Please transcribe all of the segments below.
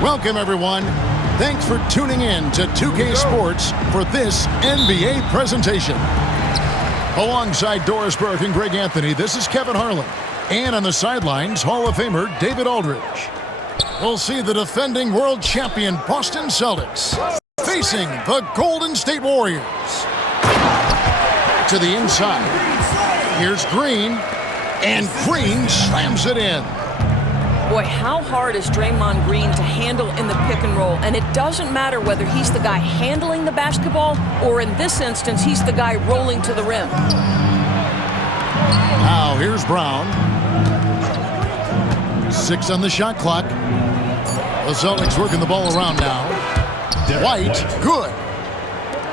Welcome, everyone. Thanks for tuning in to 2K Sports for this NBA presentation. Alongside Doris Burke and Greg Anthony, this is Kevin Harlan. And on the sidelines, Hall of Famer David Aldridge. We'll see the defending world champion Boston Celtics facing the Golden State Warriors. To the inside, here's Green, and Green slams it in. Boy, how hard is Draymond Green to handle in the pick and roll? And it doesn't matter whether he's the guy handling the basketball or in this instance, he's the guy rolling to the rim. Now here's Brown. 6 on the shot clock. The Celtics working the ball around now. White, good.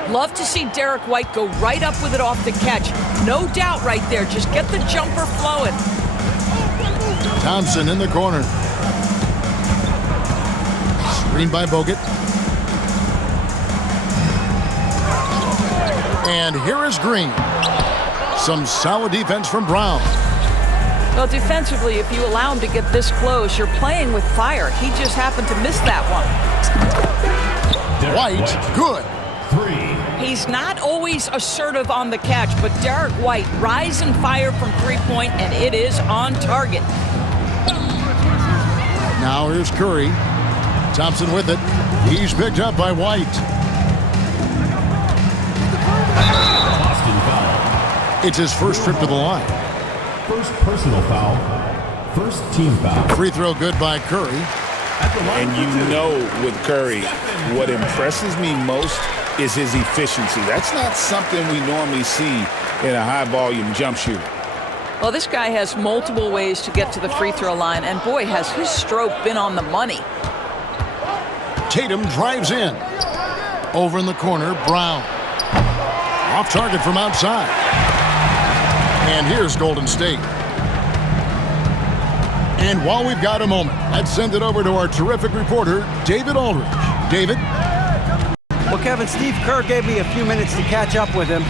Love to see Derek White go right up with it off the catch. No doubt right there. Just get the jumper flowing. Thompson in the corner. Screen by Bogut. And here is Green. Some solid defense from Brown. Well, defensively, if you allow him to get this close, you're playing with fire. He just happened to miss that one. White, good. 3. He's not always assertive on the catch, but Derek White, rise and fire from three-point, and it is on target. Now here's Curry. Thompson with it. He's picked up by White. Boston foul. It's his first trip to the line. First personal foul. First team foul. Free throw good by Curry. And you know with Curry, what impresses me most is his efficiency. That's not something we normally see in a high-volume jump shooter. Well, this guy has multiple ways to get to the free throw line, and boy, has his stroke been on the money. Tatum drives in. Over in the corner, Brown. Off target from outside. And here's Golden State. And while we've got a moment, let's send it over to our terrific reporter, David Aldridge. David? Well, Kevin, Steve Kerr gave me a few minutes to catch up with him.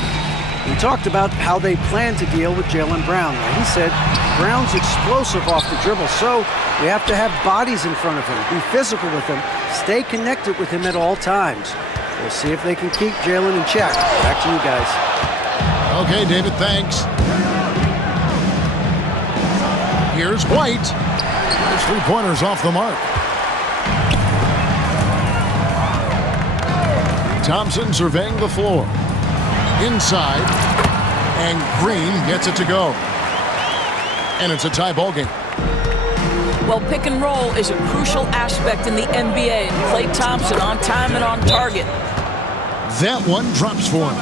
We talked about how they plan to deal with Jaylen Brown. He said Brown's explosive off the dribble, so we have to have bodies in front of him, be physical with him, stay connected with him at all times. We'll see if they can keep Jaylen in check. Back to you guys. Okay, David, thanks. Here's White. His three-pointers off the mark. Thompson surveying the floor. Inside, and Green gets it to go. And it's a tie ball game. Well, pick and roll is a crucial aspect in the NBA, and Klay Thompson on time and on target. That one drops for him.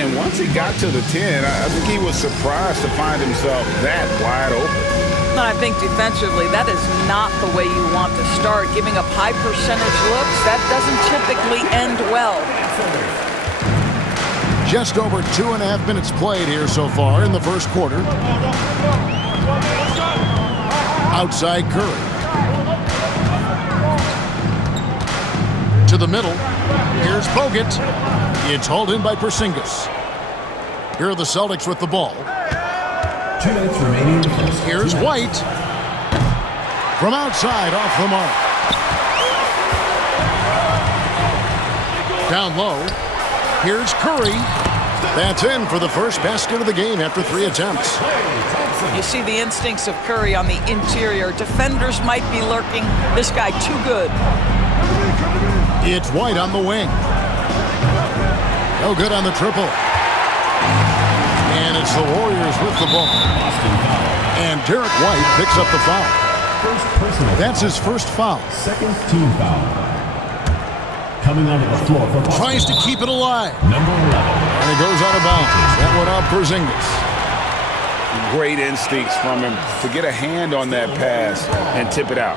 And once he got to the 10, I think he was surprised to find himself that wide open. And I think defensively, that is not the way you want to start. Giving up high percentage looks, that doesn't typically end well. Just over 2.5 minutes played here so far in the first quarter. Outside Curry. To the middle. Here's Bogut. It's hauled in by Porzingis. Here are the Celtics with the ball. 2 minutes remaining. Here's White. From outside, off the mark. Down low. Here's Curry. That's in for the first basket of the game after 3 attempts. You see the instincts of Curry on the interior. Defenders might be lurking. This guy too good. It's White on the wing. No good on the triple. And it's the Warriors with the ball. And Derek White picks up the foul. First personal That's foul. his first foul. Second team foul. Coming onto the floor for Boston. Tries to keep it alive. Number 11. And it goes out of bounds. That went off Porzingis. Great instincts from him to get a hand on that pass and tip it out.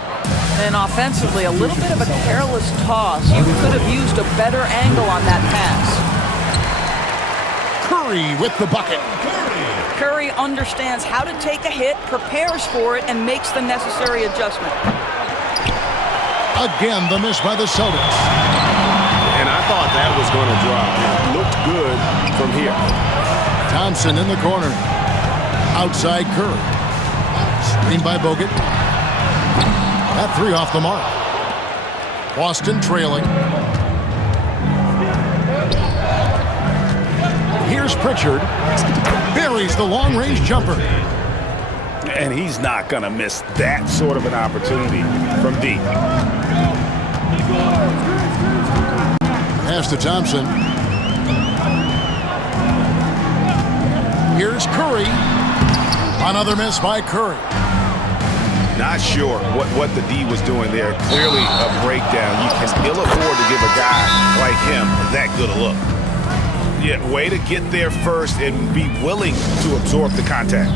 And offensively, a little bit of a careless toss. You could have used a better angle on that pass. Curry with the bucket. Curry understands how to take a hit, prepares for it, and makes the necessary adjustment. Again, the miss by the Celtics. And I thought that was going to drop. It looked good from here. Thompson in the corner. Outside Curry. Screen by Bogut. That three off the mark. Boston trailing. Here's Pritchard. Buries the long-range jumper. And he's not going to miss that sort of an opportunity from deep. Pass to Thompson. Here's Curry. Another miss by Curry. Not sure what the D was doing there. Clearly a breakdown. You can ill afford to give a guy like him that good a look. Yeah, way to get there first and be willing to absorb the contact.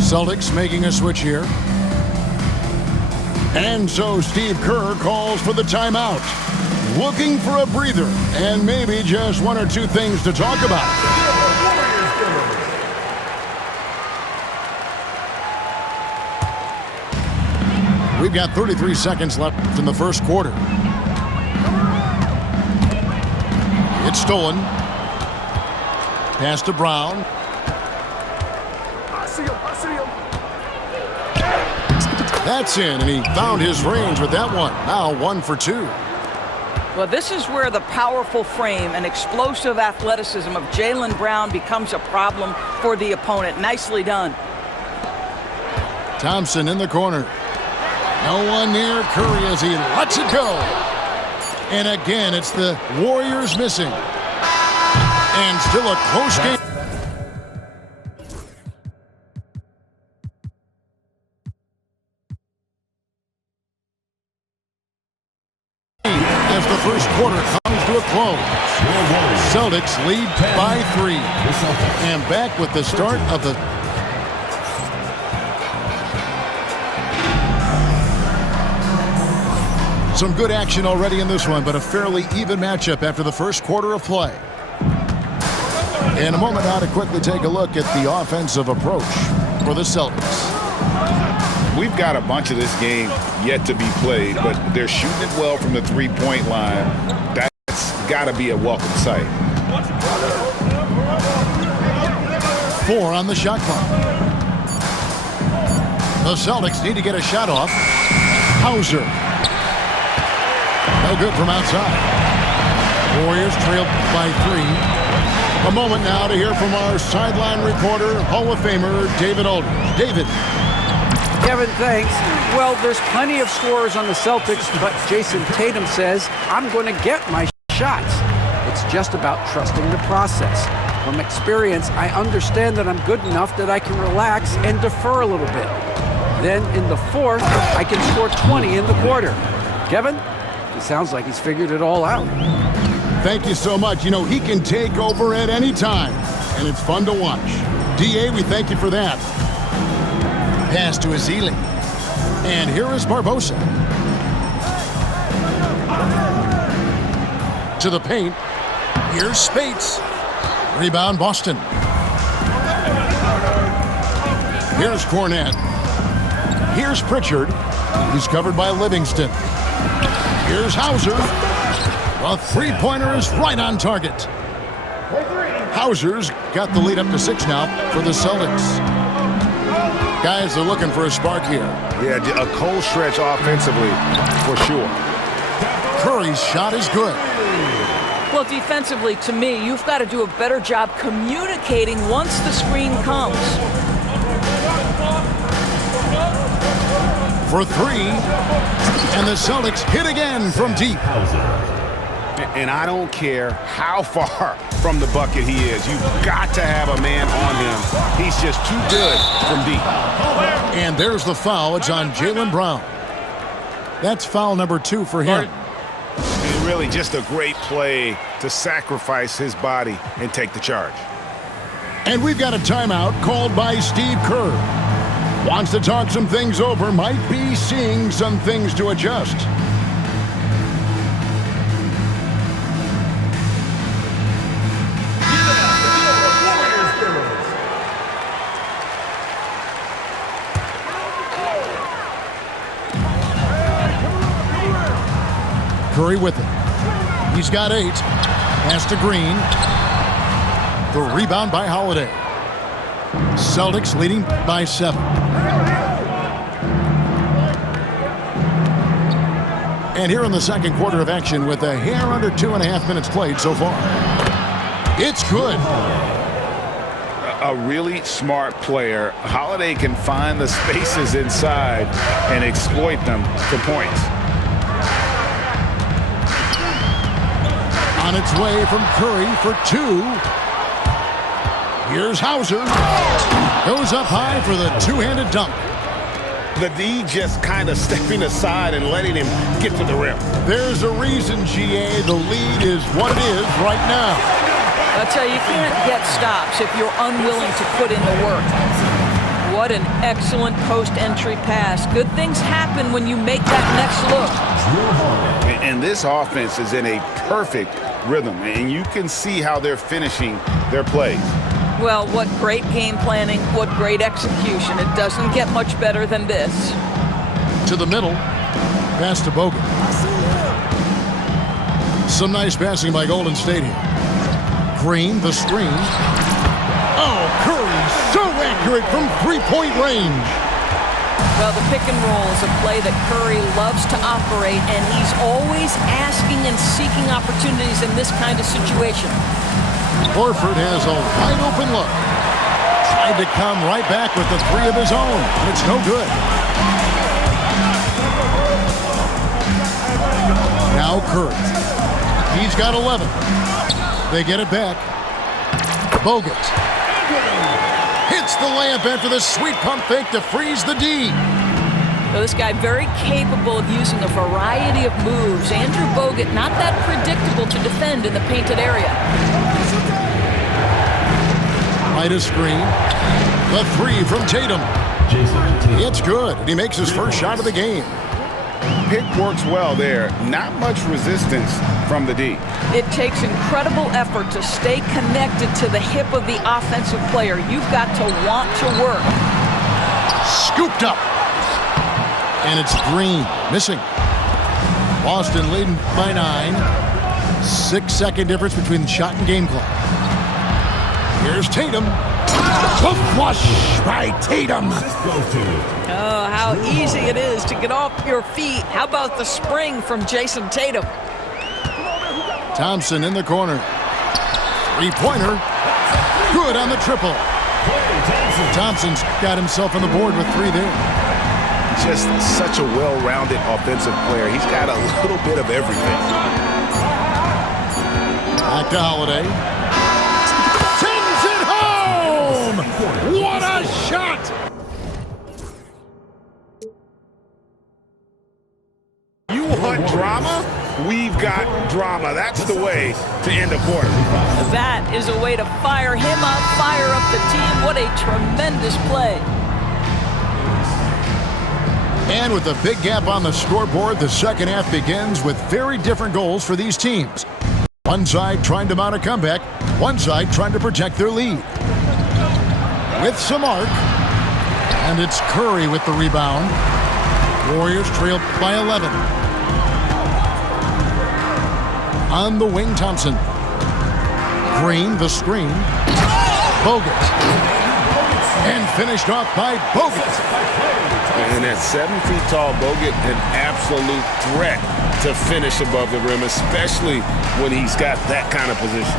Celtics making a switch here. And so Steve Kerr calls for the timeout. Looking for a breather and maybe just one or two things to talk about. We've got 33 seconds left in the first quarter. It's stolen. Pass to Brown. I see him. That's in, and he found his range with that one. Now 1 for 2. Well, this is where the powerful frame and explosive athleticism of Jaylen Brown becomes a problem for the opponent. Nicely done. Thompson in the corner. No one near Curry as he lets it go. And again, it's the Warriors missing. And still a close game. As the first quarter comes to a close. Celtics lead by 3. And back with the start of the some good action already in this one, but a fairly even matchup after the first quarter of play. In a moment now to quickly take a look at the offensive approach for the Celtics. We've got a bunch of this game yet to be played, but they're shooting it well from the three-point line. That's got to be a welcome sight. 4 on the shot clock. The Celtics need to get a shot off. Hauser. No good from outside. Warriors trailed by 3. A moment now to hear from our sideline reporter, Hall of Famer David Aldridge. David. Kevin, thanks. Well, there's plenty of scorers on the Celtics, but Jason Tatum says, I'm going to get my shots. It's just about trusting the process. From experience, I understand that I'm good enough that I can relax and defer a little bit. Then in the fourth, I can score 20 in the quarter. Kevin, it sounds like he's figured it all out. Thank you so much. You know, he can take over at any time, and it's fun to watch. D.A., we thank you for that. Pass to Ezeli. And here is Barbosa. To the paint. Here's Spates. Rebound, Boston. Here's Cornette. Here's Pritchard. He's covered by Livingston. Here's Hauser. A three-pointer is right on target. Hauser's got the lead up to 6 now for the Celtics. Guys are looking for a spark here. Yeah, a cold stretch offensively for sure. Curry's shot is good. Well, defensively, to me, you've got to do a better job communicating once the screen comes. For 3. And the Celtics hit again from deep. And I don't care how far from the bucket he is. You've got to have a man on him. He's just too good from deep. And there's the foul. It's on Jaylen Brown. That's foul number 2 for him. And really just a great play to sacrifice his body and take the charge. And we've got a timeout called by Steve Kerr. Wants to talk some things over, might be seeing some things to adjust. Curry with it. He's got 8. Pass to Green. The rebound by Holiday. Celtics leading by 7. And here in the second quarter of action with a hair under 2.5 minutes played so far. It's good. A really smart player. Holiday can find the spaces inside and exploit them for points. On its way from Curry for 2. Here's Hauser. Goes up high for the two-handed dunk. The D just kind of stepping aside and letting him get to the rim. There's a reason, GA, the lead is what it is right now. I'll tell you, you can't get stops if you're unwilling to put in the work. What an excellent post-entry pass. Good things happen when you make that next look. And this offense is in a perfect rhythm, and you can see how they're finishing their plays. Well, what great game planning, what great execution. It doesn't get much better than this. To the middle, pass to Bogut. Some nice passing by Golden State here. Green, the screen. Oh, Curry, so accurate from three-point range. Well, the pick and roll is a play that Curry loves to operate, and he's always asking and seeking opportunities in this kind of situation. Horford has a wide-open look. Tried to come right back with the 3 of his own, and it's no good. Now Curry. He's got 11. They get it back. Bogut hits the layup after the sweet pump fake to freeze the D. So this guy very capable of using a variety of moves. Andrew Bogut not that predictable to defend in the painted area. Right a screen. The 3 from Tatum. It's good, and he makes his first shot of the game. Pick works well there. Not much resistance from the D. It takes incredible effort to stay connected to the hip of the offensive player. You've got to want to work. Scooped up. And it's Green, missing. Boston leading by 9. 6-second difference between the shot and game clock. Here's Tatum. The flush by Tatum. Oh, how easy it is to get off your feet. How about the spring from Jason Tatum? Thompson in the corner. Three-pointer. Good on the triple. Thompson's got himself on the board with 3 there. Just such a well-rounded offensive player. He's got a little bit of everything. Back to Holiday. Sends it home! What a shot! You want drama? We've got drama. That's the way to end a quarter. That is a way to fire him up, fire up the team. What a tremendous play. And with a big gap on the scoreboard, the second half begins with very different goals for these teams. One side trying to mount a comeback, one side trying to protect their lead. With some arc, and it's Curry with the rebound. Warriors trail by 11. On the wing, Thompson. Green, the screen. Bogut. And finished off by Bogut. And at 7 feet tall, Bogut, an absolute threat to finish above the rim, especially when he's got that kind of position.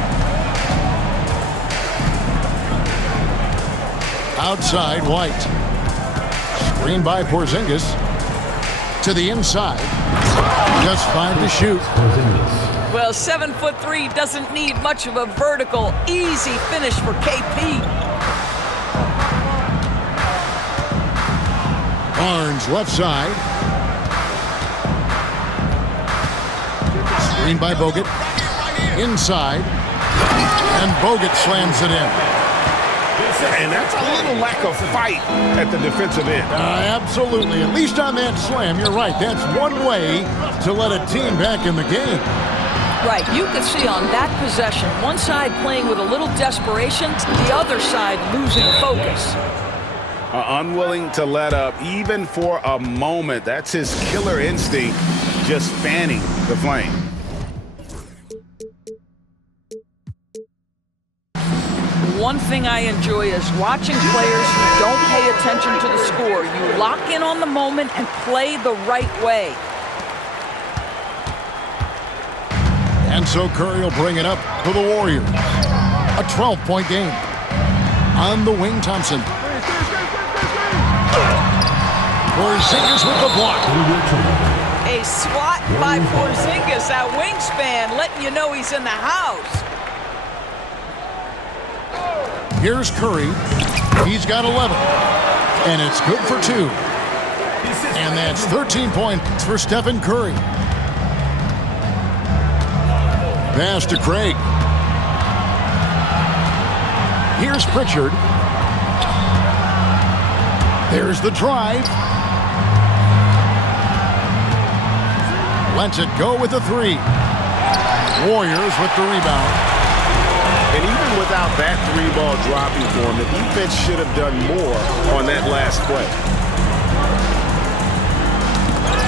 Outside, White. Screen by Porzingis. To the inside. Just 5 to shoot. Well, 7'3" doesn't need much of a vertical. Easy finish for KP. Barnes left side. Screen by Bogut. Inside. And Bogut slams it in. And that's a little lack of fight at the defensive end. Absolutely. At least on that slam, you're right. That's one way to let a team back in the game. Right, you can see on that possession, one side playing with a little desperation, the other side losing focus. Unwilling to let up, even for a moment. That's his killer instinct, just fanning the flame. One thing I enjoy is watching players who don't pay attention to the score. You lock in on the moment and play the right way. And so Curry will bring it up for the Warriors. A 12-point game. On the wing, Thompson. Porzingis with the block. A swat by Porzingis, that wingspan, letting you know he's in the house. Here's Curry. He's got 11. And it's good for 2. And that's 13 points for Stephen Curry. Pass to Craig. Here's Pritchard. There's the drive. Lets it go with a 3. Warriors with the rebound. And even without that 3-ball dropping for him, the defense should have done more on that last play.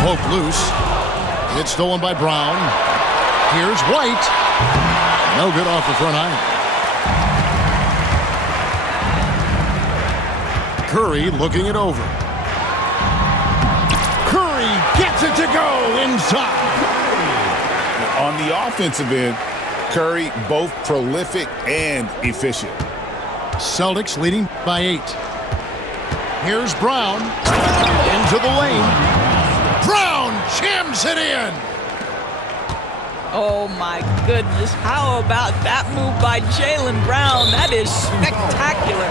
Poke loose. It's stolen by Brown. Here's White. No good off the front iron. Curry looking it over. Curry gets it to go inside. On the offensive end, Curry both prolific and efficient. Celtics leading by 8. Here's Brown. Into the lane. Brown jams it in. Oh my goodness, how about that move by Jaylen Brown? That is spectacular.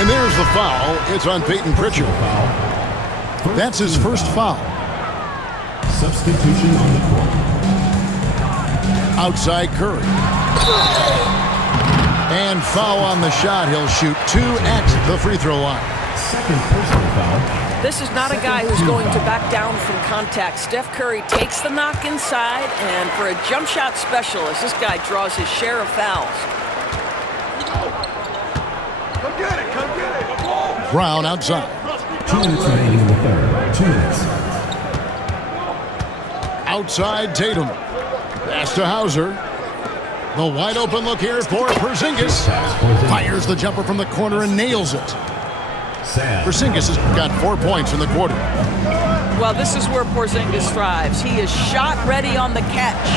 And there's the foul. It's on Peyton Pritchard. That's his first foul. Substitution on the court. Outside Curry. And foul on the shot. He'll shoot 2 at the free throw line. Second personal foul. This is not a guy who's going to back down from contact. Steph Curry takes the knock inside, and for a jump shot specialist, this guy draws his share of fouls. Come get it, come get it. Brown outside. 2 minutes remaining in the third. 2 minutes. Outside Tatum. Pass to Hauser. The wide open look here for Porzingis. Fires the jumper from the corner and nails it. Porzingis has got 4 points in the quarter. Well, this is where Porzingis thrives. He is shot ready on the catch.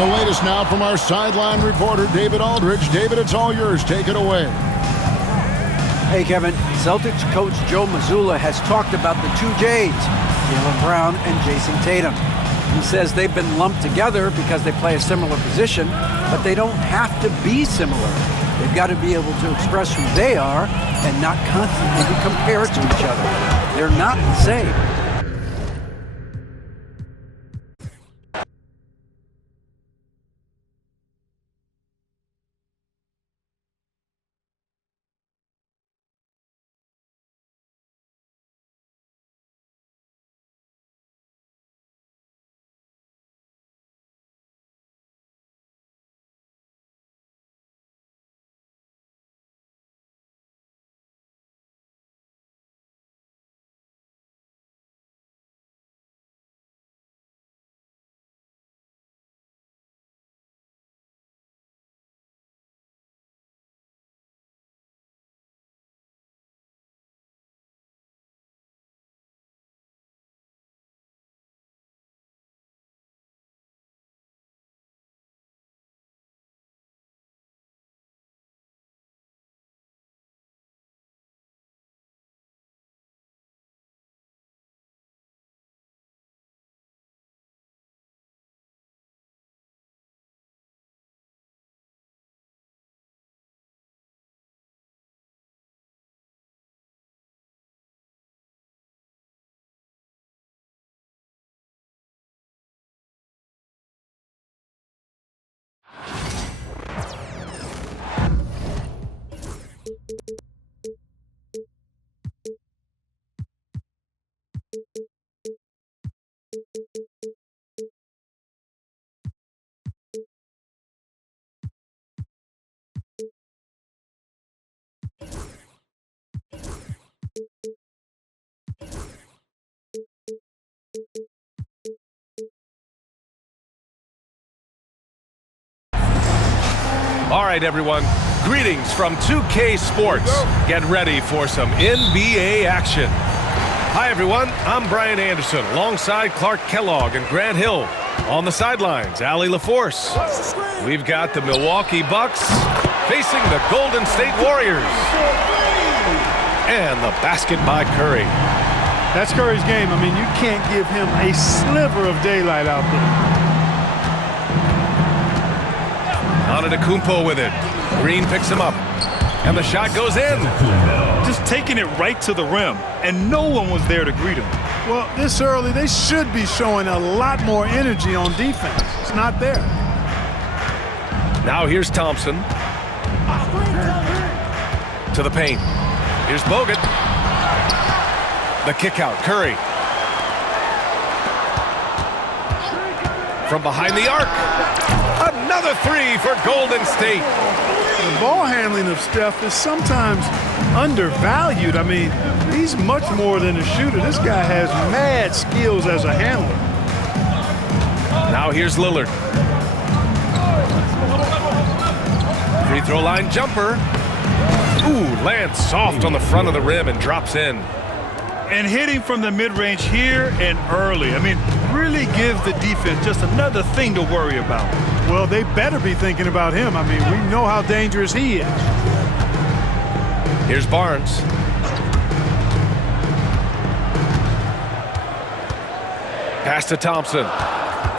The latest now from our sideline reporter, David Aldridge. David, it's all yours. Take it away. Hey, Kevin. Celtics coach Joe Mazzulla has talked about the 2 J's, Jaylen Brown and Jason Tatum. He says they've been lumped together because they play a similar position, but they don't have to be similar. They've got to be able to express who they are and not constantly be compared to each other. They're not the same. All right, everyone. Greetings from 2K Sports. Get ready for some NBA action. Hi, everyone. I'm Brian Anderson alongside Clark Kellogg and Grant Hill. On the sidelines, Allie LaForce. We've got the Milwaukee Bucks facing the Golden State Warriors. And the basket by Curry. That's Curry's game. I mean, you can't give him a sliver of daylight out there. Antetokounmpo with it. Green picks him up. And the shot goes in. Just taking it right to the rim, and no one was there to greet him. Well, this early, they should be showing a lot more energy on defense. It's not there. Now here's Thompson. To the paint. Here's Bogut. The kick out. Curry. From behind the arc. Another three for Golden State. The ball handling of Steph is sometimes undervalued. I mean, he's much more than a shooter. This guy has mad skills as a handler. Now here's Lillard. Free throw line jumper. Ooh, lands soft on the front of the rim and drops in. And hitting from the mid-range here and early. I mean, really gives the defense just another thing to worry about. Well, they better be thinking about him. I mean, we know how dangerous he is. Here's Barnes. Pass to Thompson.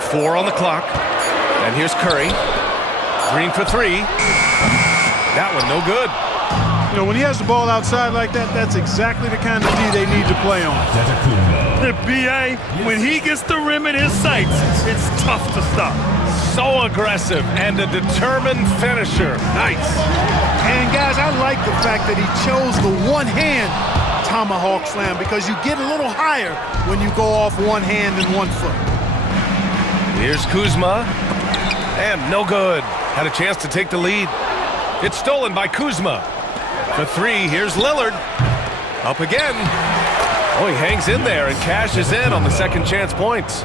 4 on the clock. And here's Curry. Green for 3. That one no good. You know, when he has the ball outside like that, that's exactly the kind of D they need to play on. The BA, when he gets the rim in his sights, it's tough to stop. So aggressive and a determined finisher. Nice. And guys, I like the fact that he chose the one-hand tomahawk slam because you get a little higher when you go off one hand and 1 foot. Here's Kuzma. And no good. Had a chance to take the lead. It's stolen by Kuzma. For 3, here's Lillard. Up again. Oh, he hangs in there and cashes in on the second chance points.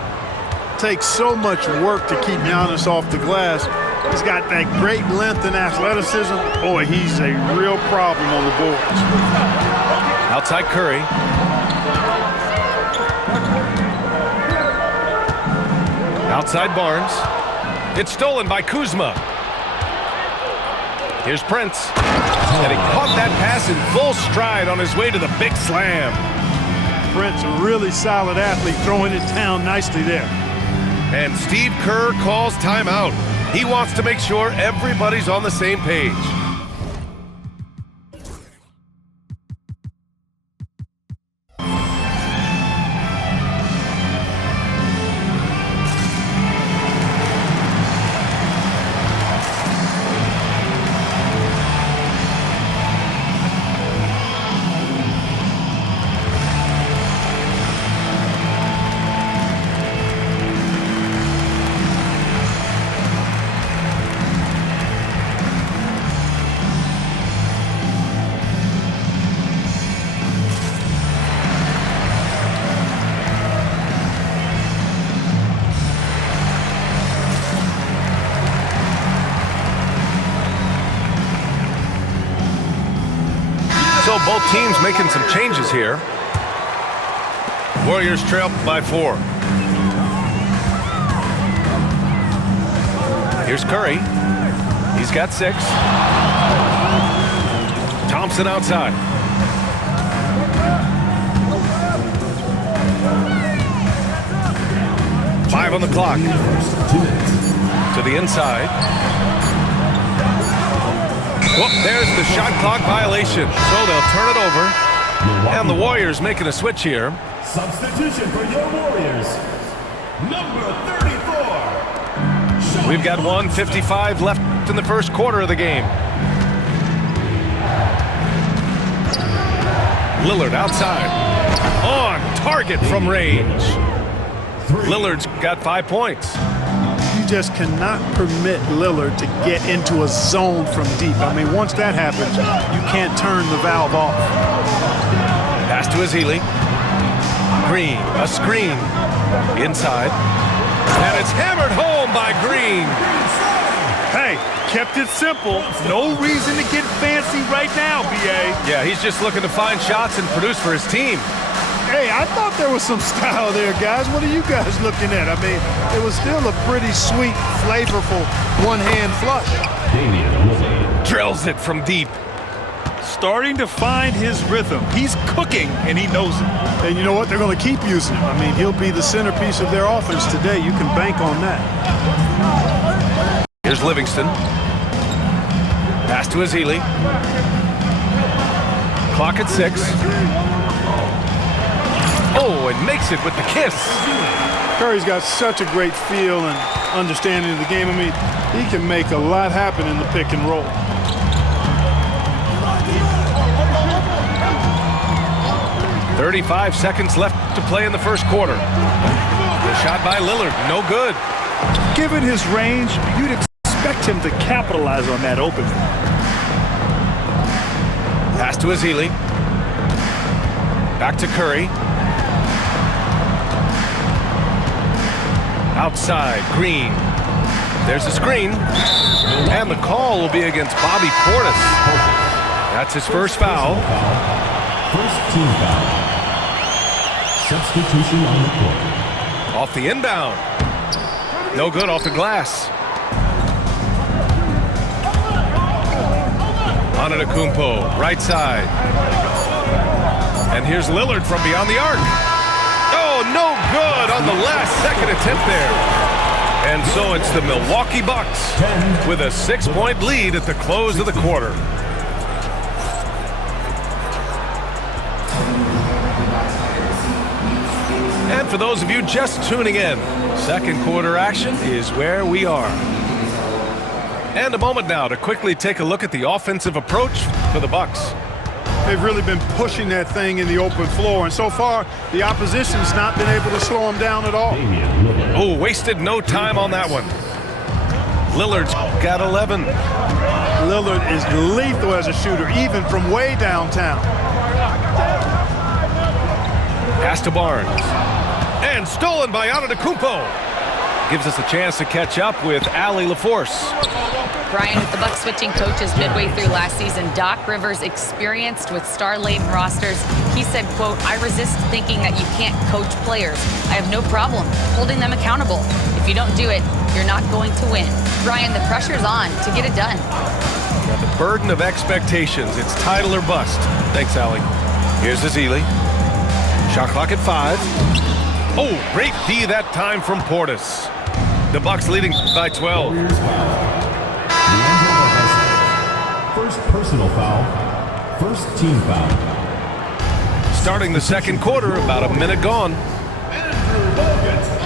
Takes so much work to keep Giannis off the glass. He's got that great length and athleticism. Boy, he's a real problem on the boards. Outside Curry. Outside Barnes. It's stolen by Kuzma. Here's Prince. And he caught that pass in full stride on his way to the big slam. Prince, a really solid athlete, throwing it down nicely there. And Steve Kerr calls timeout. He wants to make sure everybody's on the same page. So both teams making some changes here. Warriors trail by 4. Here's Curry. He's got 6. Thompson outside. Five on the clock. To the inside. Well, there's the shot clock violation. So they'll turn it over. And the Warriors making a switch here. Substitution for your Warriors. Number 34. We've got 1:55 left in the first quarter of the game. Lillard outside. On target from range. Lillard's got 5 points. You just cannot permit Lillard to get into a zone from deep. I mean, once that happens, you can't turn the valve off. Pass to Ezeli. Green, a screen. Inside. And it's hammered home by Green. Hey, kept it simple. No reason to get fancy right now, B.A. Yeah, he's just looking to find shots and produce for his team. Hey, I thought there was some style there, guys. What are you guys looking at? I mean, it was still a pretty sweet, flavorful one-hand flush. Damian Lillard. Drills it from deep. Starting to find his rhythm. He's cooking, and he knows it. And you know what? They're going to keep using him. I mean, he'll be the centerpiece of their offense today. You can bank on that. Here's Livingston. Pass to Ezeli. Clock at 6. Oh, and makes it with the kiss. Curry's got such a great feel and understanding of the game. I mean, he can make a lot happen in the pick and roll. "35 seconds left to play in the first quarter. The shot by Lillard, no good. Given his range, you'd expect him to capitalize on that open. Pass to Ezeli. Back to Curry. Outside, Green. There's a screen. And the call will be against Bobby Portis. That's his first foul. First team foul. Substitution on the court. Off the inbound. No good off the glass. Antetokounmpo, right side. And here's Lillard from beyond the arc. Oh, no good on the last second attempt there. And so it's the Milwaukee Bucks with a 6-point lead at the close of the quarter. And for those of you just tuning in, second quarter action is where we are. And a moment now to quickly take a look at the offensive approach for the Bucks. They've really been pushing that thing in the open floor, and so far, the opposition's not been able to slow them down at all. Damian Lillard. Oh, wasted no time on that one. Lillard's got 11. Lillard is lethal as a shooter, even from way downtown. Pass to Barnes. And stolen by Antetokounmpo. Gives us a chance to catch up with Allie LaForce. Brian, with the Bucks switching coaches midway through last season, Doc Rivers, experienced with star-laden rosters, he said, quote, "I resist thinking that you can't coach players. I have no problem holding them accountable. If you don't do it, you're not going to win." Brian, the pressure's on to get it done. Now the burden of expectations. It's title or bust. Thanks, Allie. Here's Ezeli. Shot clock at 5. Oh, great D that time from Portis. The Bucks leading by 12. First personal foul. First team foul. Starting the second quarter, about a minute gone.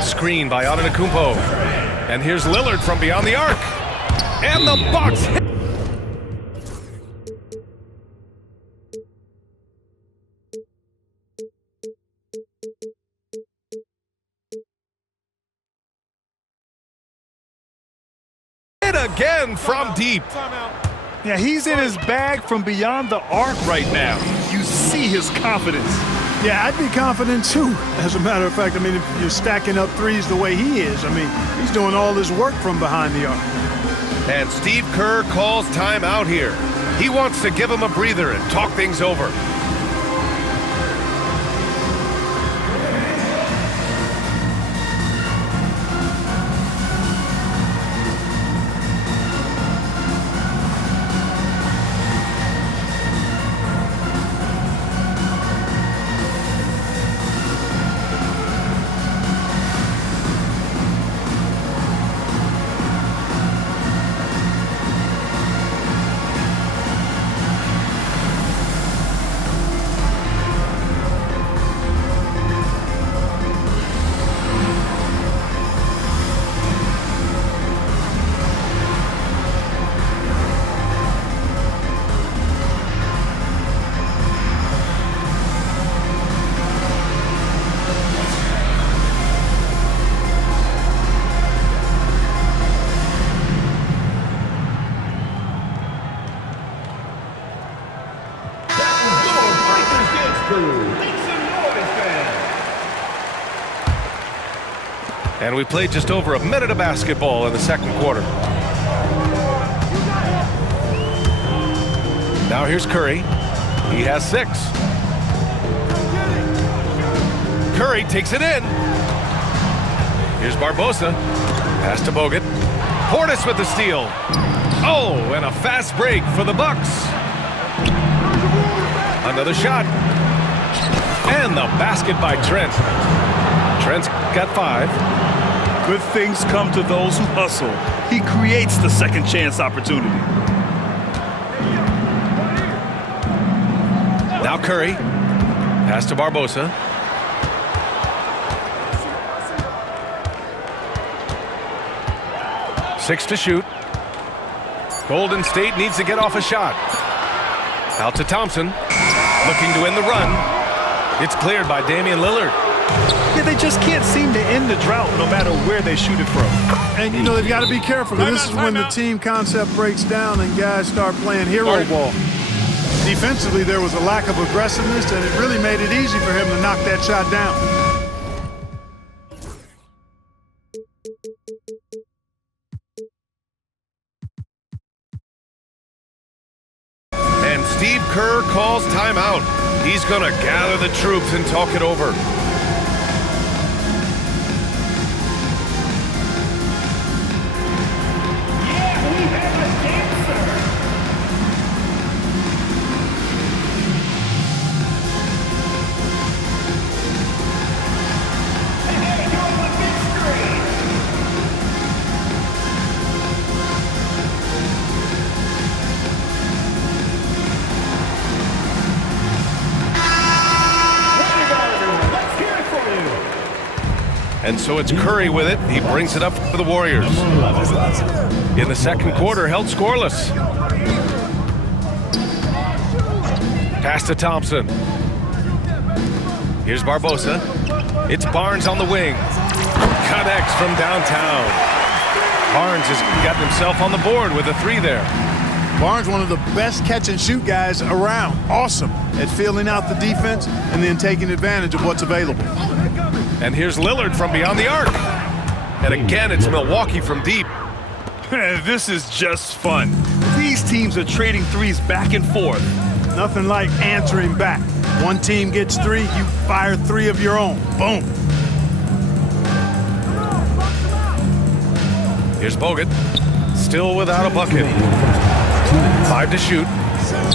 Screen by Antetokounmpo. And here's Lillard from beyond the arc. And the Bucks hit. Again from deep. Yeah, he's in his bag from beyond the arc right now. You see his confidence. Yeah, I'd be confident too. As a matter of fact, I mean, if you're stacking up threes the way he is, I mean, he's doing all his work from behind the arc. And Steve Kerr calls timeout here. He wants to give him a breather and talk things over. And we played just over a minute of basketball in the second quarter. Now here's Curry. He has 6. Curry takes it in. Here's Barbosa. Pass to Bogut. Portis with the steal. Oh, and a fast break for the Bucks. Another shot. And the basket by Trent. Trent's got 5. Good things come to those who hustle. He creates the second chance opportunity. Now Curry. Pass to Barbosa. Six to shoot. Golden State needs to get off a shot. Out to Thompson. Looking to end the run. It's cleared by Damian Lillard. Yeah, they just can't seem to end the drought no matter where they shoot it from. And, you know, they've got to be careful. This is when the team concept breaks down and guys start playing hero ball. Defensively, there was a lack of aggressiveness, and it really made it easy for him to knock that shot down. And Steve Kerr calls timeout. He's going to gather the troops and talk it over. And so it's Curry with it. He brings it up for the Warriors. In the second quarter, held scoreless. Pass to Thompson. Here's Barbosa. It's Barnes on the wing. Connects from downtown. Barnes has gotten himself on the board with a 3 there. Barnes, one of the best catch-and-shoot guys around. Awesome at filling out the defense and then taking advantage of what's available. And here's Lillard from beyond the arc. And again, it's Milwaukee from deep. This is just fun. These teams are trading threes back and forth. Nothing like answering back. One team gets 3, you fire 3 of your own. Boom. Here's Bogut. Still without a bucket. 5 to shoot.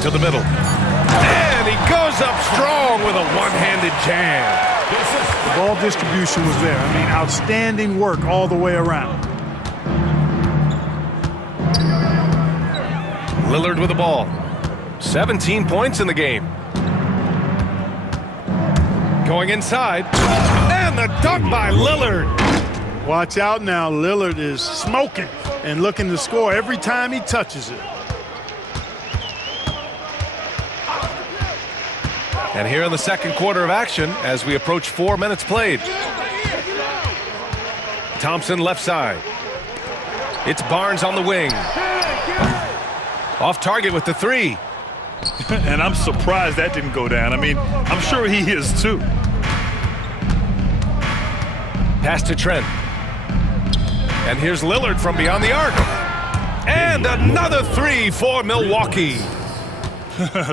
To the middle. And he goes up strong with a one-handed jam. The ball distribution was there. I mean, outstanding work all the way around. Lillard with the ball. 17 points in the game. Going inside. And the dunk by Lillard. Watch out now. Lillard is smoking and looking to score every time he touches it. And here in the second quarter of action as we approach 4 minutes played. Thompson left side. It's Barnes on the wing. Off target with the 3. And I'm surprised that didn't go down. I mean, I'm sure he is too. Pass to Trent. And here's Lillard from beyond the arc. And another 3 for Milwaukee.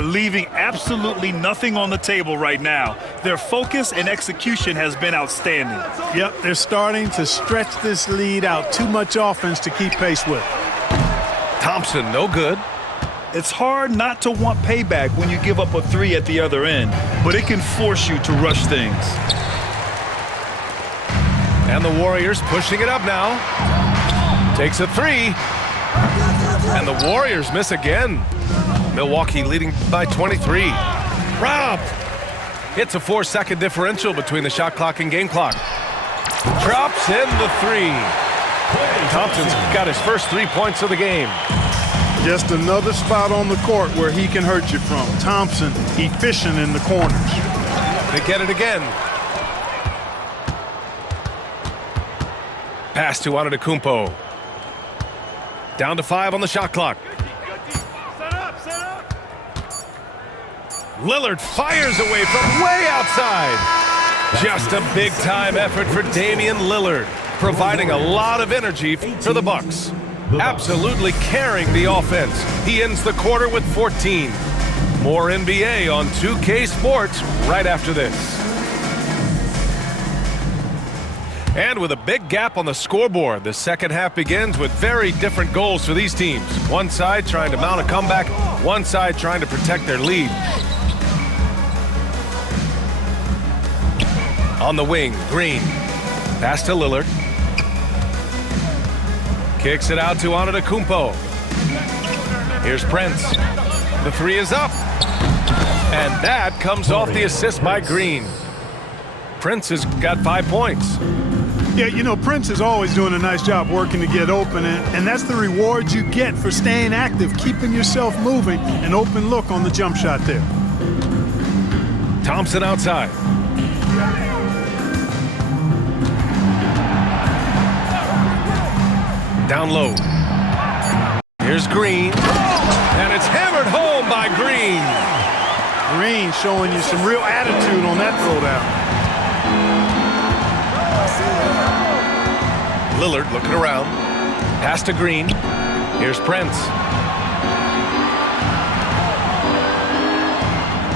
Leaving absolutely nothing on the table right now. Their focus and execution has been outstanding. Yep, they're starting to stretch this lead out. Too much offense to keep pace with. Thompson, no good. It's hard not to want payback when you give up a 3 at the other end, but it can force you to rush things. And the Warriors pushing it up now. Takes a 3. And the Warriors miss again. Milwaukee leading by 23. Robbed. It's a 4-second differential between the shot clock and game clock. Drops in the 3. Thompson's got his first 3 points of the game. Just another spot on the court where he can hurt you from. Thompson efficient in the corners. They get it again. Pass to Antetokounmpo. Down to 5 on the shot clock. Lillard fires away from way outside. Just a big-time effort for Damian Lillard. providing a lot of energy for the Bucks. Absolutely carrying the offense. He ends the quarter with 14. More NBA on 2K Sports right after this. And with a big gap on the scoreboard, the second half begins with very different goals for these teams. One side trying to mount a comeback, one side trying to protect their lead. On the wing, Green. Pass to Lillard. Kicks it out to Antetokounmpo. Here's Prince. The three is up. And that comes off the assist by Green. Prince has got 5 points. Yeah, you know, Prince is always doing a nice job working to get open, and that's the reward you get for staying active, keeping yourself moving, an open look on the jump shot there. Thompson outside. Down low. Here's Green. And it's hammered home by Green. Green showing you some real attitude on that throwdown. Lillard looking around. Pass to Green. Here's Prince.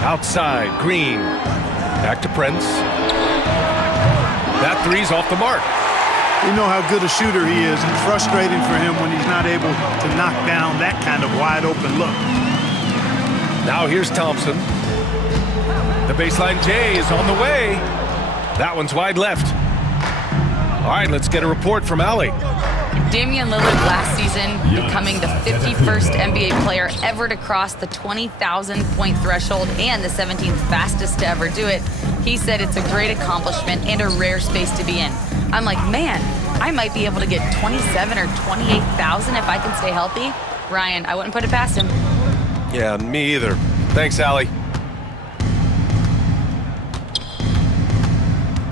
Outside, Green. Back to Prince. That three's off the mark. We know how good a shooter he is, and frustrating for him when he's not able to knock down that kind of wide open look. Now here's Thompson. The baseline J is on the way. That one's wide left. All right, let's get a report from Allie. Damian Lillard last season becoming the 51st NBA player ever to cross the 20,000-point threshold and the 17th fastest to ever do it. He said it's a great accomplishment and a rare space to be in. I'm like, man, I might be able to get 27 or 28,000 if I can stay healthy. Ryan, I wouldn't put it past him. Yeah, me either. Thanks, Allie.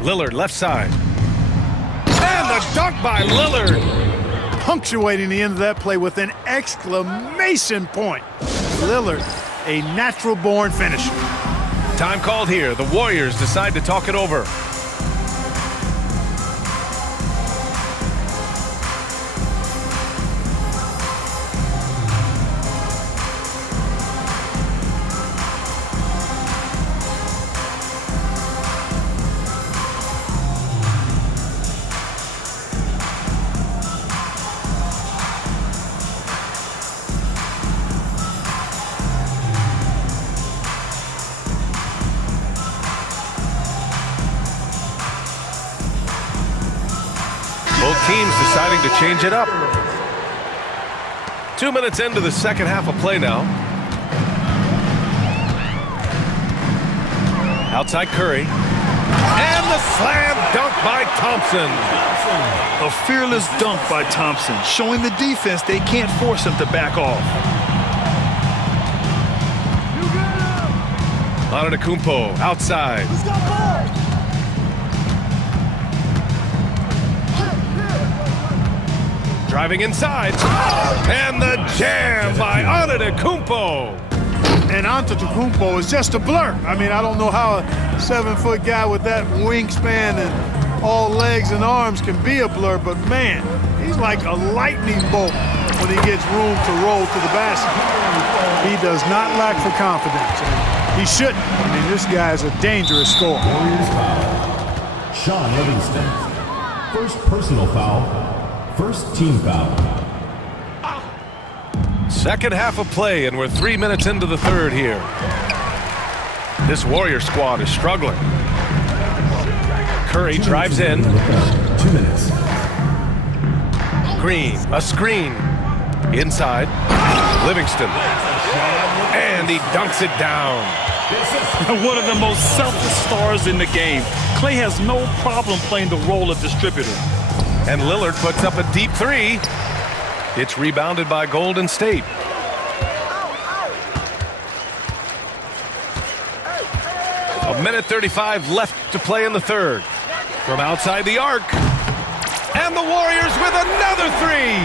Lillard, left side. And the dunk by Lillard. Punctuating the end of that play with an exclamation point. Lillard, a natural-born finisher. Time called here. The Warriors decide to talk it over. Both teams deciding to change it up. 2 minutes into the second half of play now. Outside Curry. And the slam dunk by Thompson. A fearless dunk by Thompson, showing the defense they can't force him to back off. Antetokounmpo outside. Driving inside. And the jam by Antetokounmpo. And Antetokounmpo is just a blur. I mean, I don't know how a 7-foot guy with that wingspan and all legs and arms can be a blur, but man, he's like a lightning bolt when he gets room to roll to the basket. He does not lack for confidence. He shouldn't. I mean, this guy is a dangerous scorer. Warriors foul. Sean Livingston. First personal foul. First team foul. Second half of play, and we're 3 minutes into the third here. This Warrior squad is struggling. Curry drives in. 2 minutes. Green, a screen. Inside. Livingston. And he dunks it down. One of the most selfless stars in the game. Klay has no problem playing the role of distributor. And Lillard puts up a deep three. It's rebounded by Golden State. A minute 35 left to play in the third. From outside the arc. And the Warriors with another three.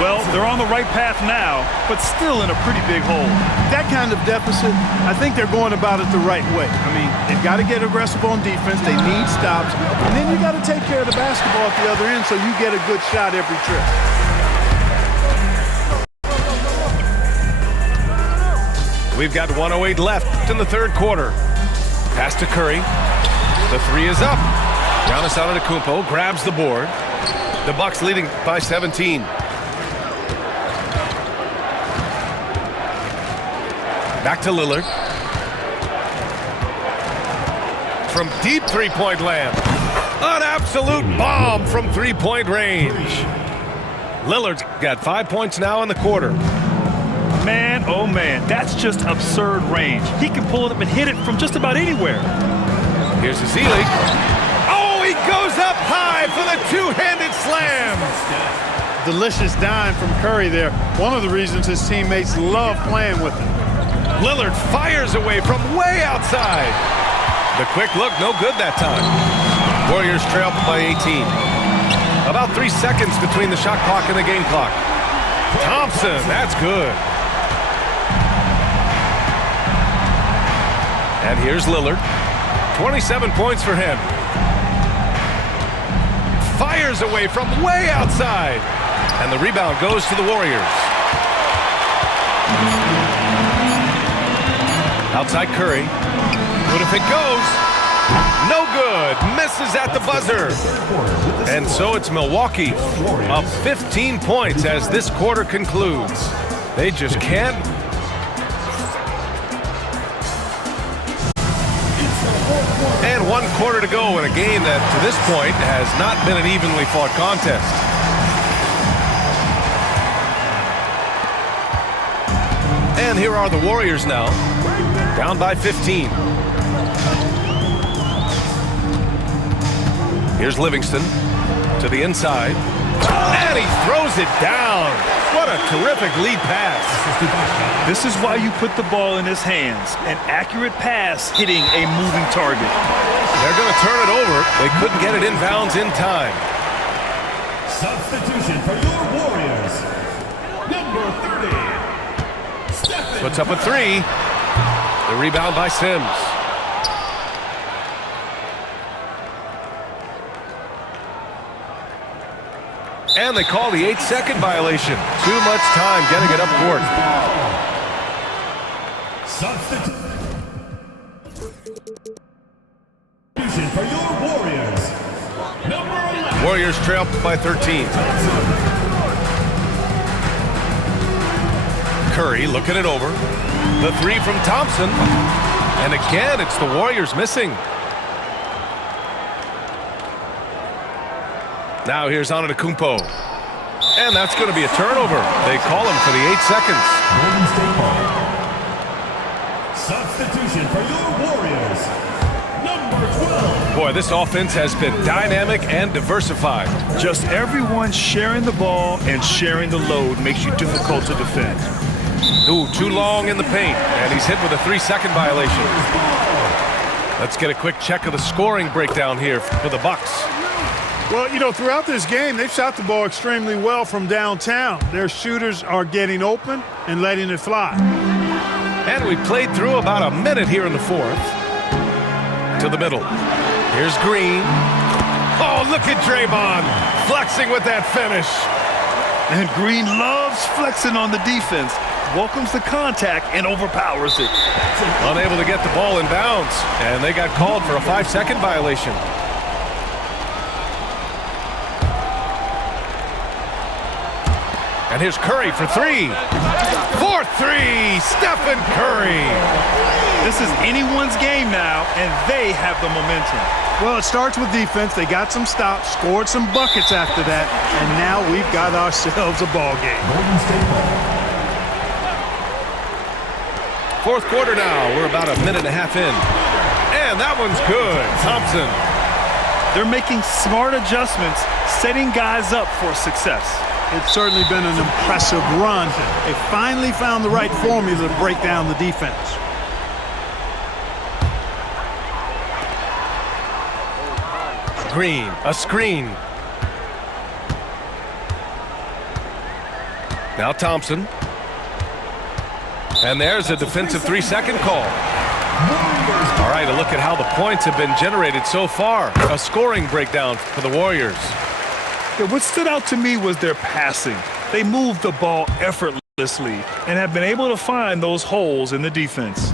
Well, they're on the right path now, but still in a pretty big hole. That kind of deficit, I think they're going about it the right way. I mean, they've got to get aggressive on defense. They need stops. And then you got to take care of the basketball at the other end so you get a good shot every trip. We've got 1:08 left in the third quarter. Pass to Curry. The three is up. Giannis Antetokounmpo grabs the board. The Bucks leading by 17. Back to Lillard. From deep three-point land. An absolute bomb from three-point range. Lillard's got 5 points now in the quarter. Man, oh man, that's just absurd range. He can pull it up and hit it from just about anywhere. Here's Ezeli. Oh, he goes up high for the two-handed slam. Delicious dime from Curry there. One of the reasons his teammates love playing with him. Lillard fires away from way outside. The quick look, no good that time. Warriors trail by 18. About 3 seconds between the shot clock and the game clock. Thompson, that's good. And here's Lillard. 27 points for him. Fires away from way outside. And the rebound goes to the Warriors. Outside Curry. What if it goes? No good. Misses at the buzzer. And so it's Milwaukee up 15 points as this quarter concludes. They just can't. And 1 quarter to go in a game that to this point has not been an evenly fought contest. And here are the Warriors now, down by 15. Here's Livingston to the inside. And he throws it down. What a terrific lead pass. This is why you put the ball in his hands. An accurate pass hitting a moving target. They're going to turn it over. They couldn't get it inbounds in time. Substitution for your Warriors. Number 30. Puts up a three. The rebound by Sims. And they call the 8-second violation. Too much time getting it up court. Substitution for your Warriors. Number 11. Warriors trail by 13. Curry looking it over. The three from Thompson. And again, it's the Warriors missing. Now here's Antetokounmpo. And that's going to be a turnover. They call him for the 8 seconds. Golden State Ball. Substitution for your Warriors. Number 12. Boy, this offense has been dynamic and diversified. Just everyone sharing the ball and sharing the load makes you difficult to defend. Ooh, too long in the paint. And he's hit with a 3-second violation. Let's get a quick check of the scoring breakdown here for the Bucks. Well, you know, throughout this game, they've shot the ball extremely well from downtown. Their shooters are getting open and letting it fly. And we played through about a minute here in the fourth. To the middle. Here's Green. Oh, look at Draymond flexing with that finish. And Green loves flexing on the defense. Welcomes the contact and overpowers it. Unable to get the ball in bounds. And they got called for a 5-second violation. And here's Curry for three. 4-3, Stephen Curry. This is anyone's game now, and they have the momentum. Well, it starts with defense. They got some stops, scored some buckets after that, and now we've got ourselves a ball game. Golden State Ball. Fourth quarter now. We're about a minute and a half in. And that one's good. Thompson. They're making smart adjustments, setting guys up for success. It's certainly been an impressive run. They finally found the right formula to break down the defense. Green, a screen. Now Thompson. And there's a defensive 3-second call. All right, a look at how the points have been generated so far. A scoring breakdown for the Warriors. Yeah, what stood out to me was their passing. They moved the ball effortlessly and have been able to find those holes in the defense.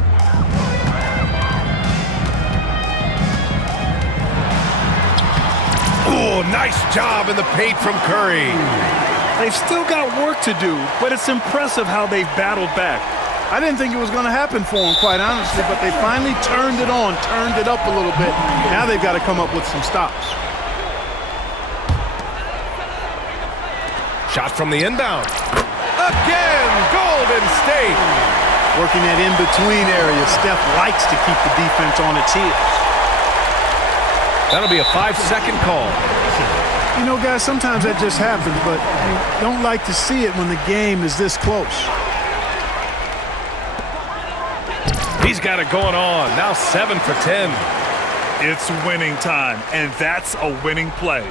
Oh, nice job in the paint from Curry. They've still got work to do, but it's impressive how they've battled back. I didn't think it was going to happen for them, quite honestly, but they finally turned it on, turned it up a little bit. Now they've got to come up with some stops. Shot from the inbound. Again, Golden State. Working that in-between area. Steph likes to keep the defense on its heels. That'll be a 5-second call. You know, guys, sometimes that just happens, but you don't like to see it when the game is this close. He's got it going on. Now 7 for 10. It's winning time, and that's a winning play.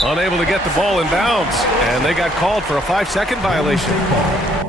Unable to get the ball in bounds, and they got called for a 5-second violation.